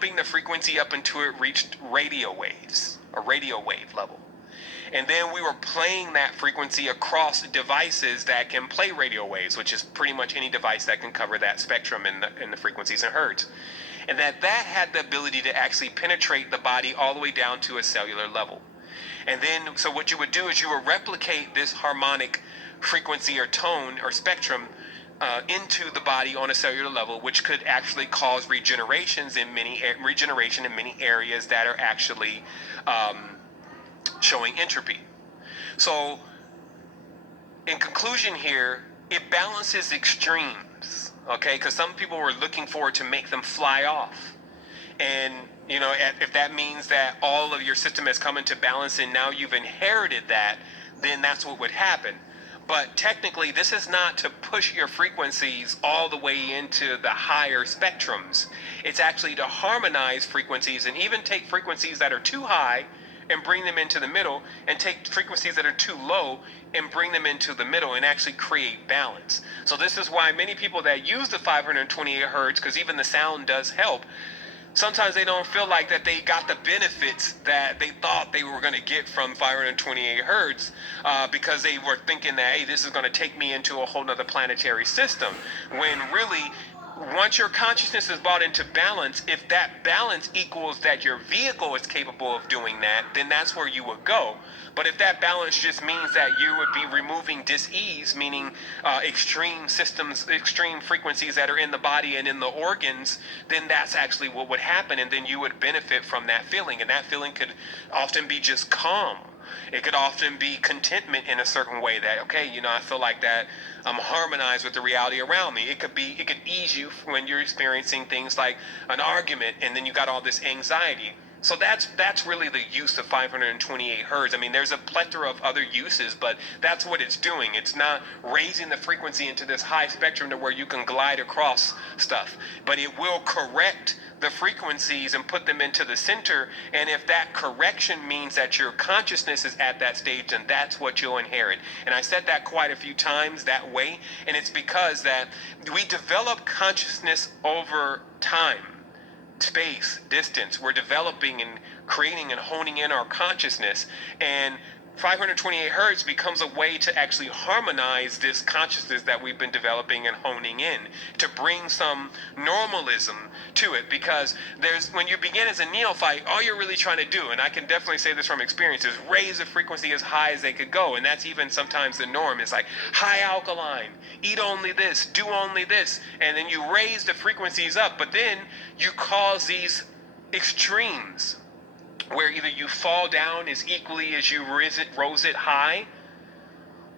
bumping the frequency up until it reached radio waves, a radio wave level. And then we were playing that frequency across devices that can play radio waves, which is pretty much any device that can cover that spectrum in the frequencies in hertz. And that had the ability to actually penetrate the body all the way down to a cellular level. And then, so what you would do is you would replicate this harmonic frequency or tone or spectrum into the body on a cellular level, which could actually cause regeneration in many areas that are actually showing entropy. So, in conclusion here, it balances extremes, okay? Because some people were looking for it to make them fly off. And, you know, if that means that all of your system has come into balance and now you've inherited that, then that's what would happen. But technically, this is not to push your frequencies all the way into the higher spectrums. It's actually to harmonize frequencies and even take frequencies that are too high and bring them into the middle, and take frequencies that are too low and bring them into the middle and actually create balance. So this is why many people that use the 528 hertz, because even the sound does help, sometimes they don't feel like that they got the benefits that they thought they were going to get from 528 hertz because they were thinking that, hey, this is going to take me into a whole nother planetary system, when really, once your consciousness is brought into balance, if that balance equals that your vehicle is capable of doing that, then that's where you would go. But if that balance just means that you would be removing dis-ease, meaning extreme systems, extreme frequencies that are in the body and in the organs, then that's actually what would happen, and then you would benefit from that feeling. And that feeling could often be just calm. It could often be contentment in a certain way that, okay, you know, I feel like that I'm harmonized with the reality around me. It could ease you when you're experiencing things like an argument and then you got all this anxiety. So that's really the use of 528 hertz. I mean, there's a plethora of other uses, but that's what it's doing. It's not raising the frequency into this high spectrum to where you can glide across stuff, but it will correct the frequencies and put them into the center. And if that correction means that your consciousness is at that stage, then that's what you'll inherit. And I said that quite a few times that way, and it's because that we develop consciousness over time. Space, distance, we're developing and creating and honing in our consciousness, and 528 hertz becomes a way to actually harmonize this consciousness that we've been developing and honing in, to bring some normalism to it. Because when you begin as a neophyte, all you're really trying to do, and I can definitely say this from experience, is raise the frequency as high as they could go. And that's even sometimes the norm. It's like high alkaline, eat only this, do only this, and then you raise the frequencies up, but then you cause these extremes where either you fall down as equally as you rose it high,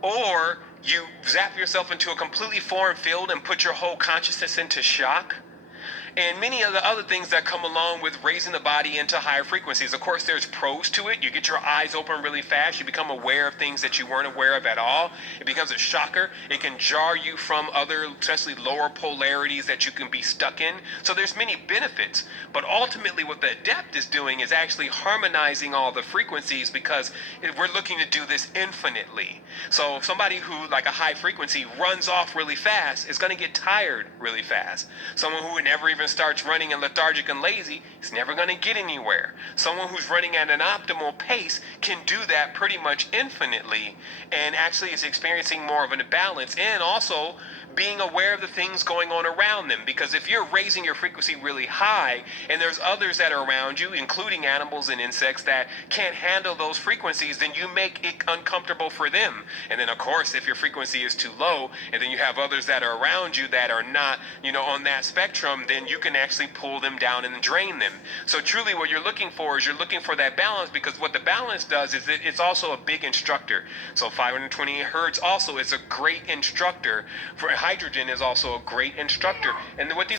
or you zap yourself into a completely foreign field and put your whole consciousness into shock. And many of the other things that come along with raising the body into higher frequencies. Of course, there's pros to it. You get your eyes open really fast. You become aware of things that you weren't aware of at all. It becomes a shocker. It can jar you from other, especially lower polarities that you can be stuck in. So there's many benefits. But ultimately, what the adept is doing is actually harmonizing all the frequencies, because we're looking to do this infinitely. So somebody who, like a high frequency, runs off really fast is going to get tired really fast. Someone who would never even starts running and lethargic and lazy is never going to get anywhere. Someone who's running at an optimal pace can do that pretty much infinitely, and actually is experiencing more of a balance, and also being aware of the things going on around them. Because if you're raising your frequency really high and there's others that are around you, including animals and insects, that can't handle those frequencies, then you make it uncomfortable for them. And then of course, if your frequency is too low and then you have others that are around you that are not, you know, on that spectrum, then you can actually pull them down and drain them. So truly what you're looking for is you're looking for that balance, because what the balance does is it's also a big instructor. So 528 hertz also is a great instructor. For hydrogen is also a great instructor. And what these